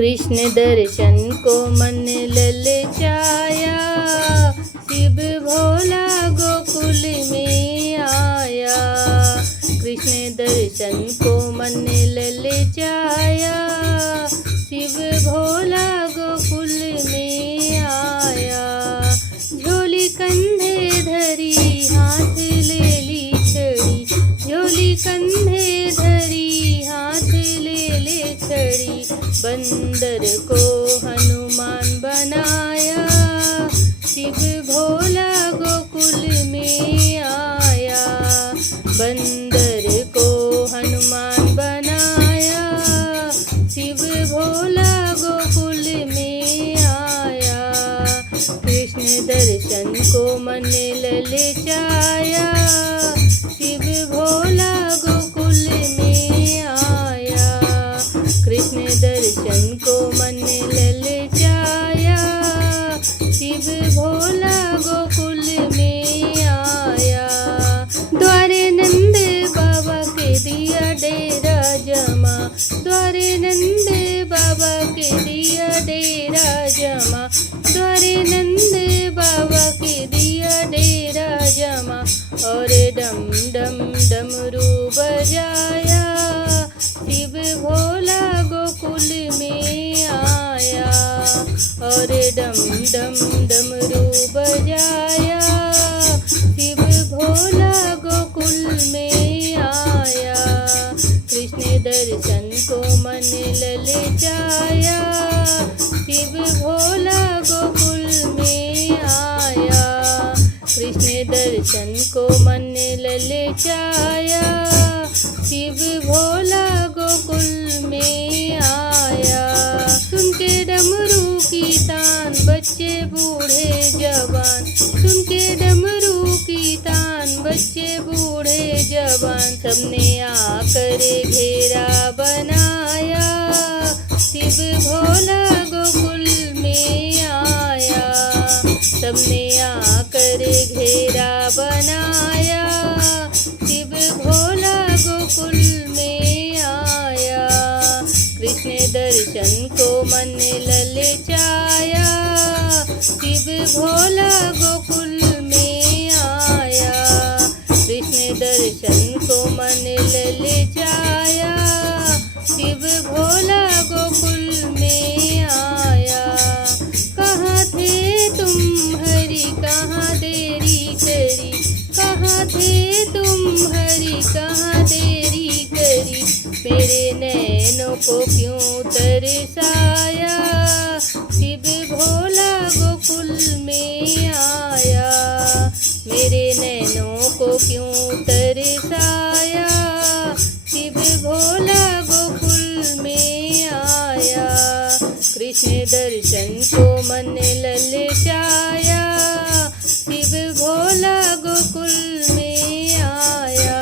कृष्ण दर्शन को मन ललचाया, शिव भोला गोकुल में आया। कृष्ण दर्शन को मन ललचाया, शिव भोला गोकुल में आया। झोली कंधे धरी हाथ ले ली छड़ी, झोली कंधे धरी हाथ ले ले छड़ी। बंदर को हनुमान बनाया, शिव भोला गोकुल में आया। बंदर को हनुमान बनाया, शिव भोला गोकुल में आया। कृष्ण दर्शन को मन ललचाया, शिव भोला गोकुल में आया। कृष्ण दर्शन को मन ललचाया, शिव भोला गोकुल में आया। द्वारे नंद बाबा के दिया डेरा जमा, द्वारे नंद बाबा के दिया डेरा जमा, द्वारे नंद बाबा के दिया डेरा जमा। और डम डम डमरू बजाया, शिव भोला गोकुल में आया। और डम डम डमरू बजाया, शिव भोला गोकुल में आया। कृष्ण दर्शन को मन ललचाया, शिव भोला गोकुल में आया। कृष्ण दर्शन को मन ललचाया, शिव भोला गोकुल में आया। सुन के डमरू की तान बच्चे बूढ़े जवान, सुन के डमरू की तान बच्चे बूढ़े जवान। सबने आकर घेरा बनाया, शिव भोला गोकुल में आया। सबने आकर घेरा बनाया, शिव भोला गोकुल में आया। कृष्ण दर्शन को मन ललचाया, शिव भोला गोकुल में आया। कृष्ण दर्शन को मन ललचाया, शिव भोला गोकुल में आया। कहाँ थे तुम हरि कहाँ देरी करी, कहाँ थे तुम हरि कहाँ देरी करी। मेरे नैनों को क्यों तरसाया, शिव भोला गोकुल में आया। मेरे नैनों को क्यों तरसाया, शिव भोला गोकुल में आया। कृष्ण दर्शन को मन ललचाया, शिव भोला गोकुल में आया।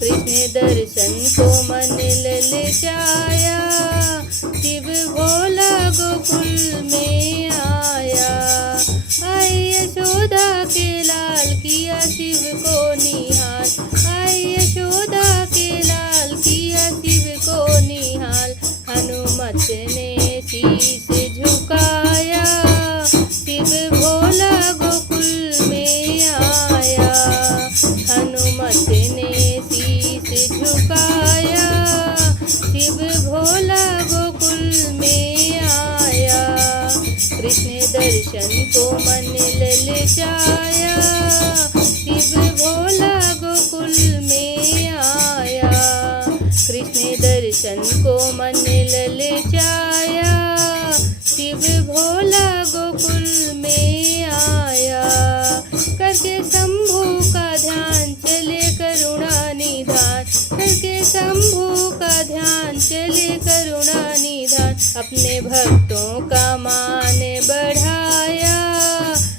कृष्ण दर्शन को मन ललचाया, शिव भोला गोकुल में आया। आई यशोदा के लाल किया शिव को निहाल, आई यशोदा के लाल किया शिव को निहाल। हनुमत ने शीश झुकाया, शिव भोला गोकुल में आया। हनुमत ने शीश झुकाया, शिव भोला गोकुल में आया। कृष्ण दर्शन को मन ललचाया, शिव भोला गोकुल में आया। कृष्ण दर्शन को मन ललचाया, शिव भोला गोकुल में आया। करके शंभू का ध्यान चले करुणा निधान, करके शंभू का ध्यान चले करुणा निधान। अपने भक्तों का मान बढ़ाया,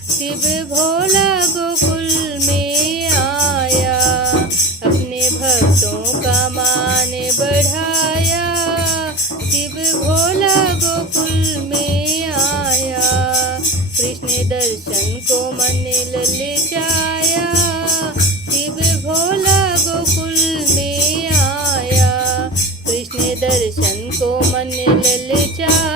शिव भोला गोकुल में आया। अपने भक्तों का मान बढ़ाया, शिव भोला गोकुल में आया। कृष्ण दर्शन को मन ललचाया, शिव भोला गोकुल में आया। कृष्ण दर्शन को मन ललचाया, ललचाया।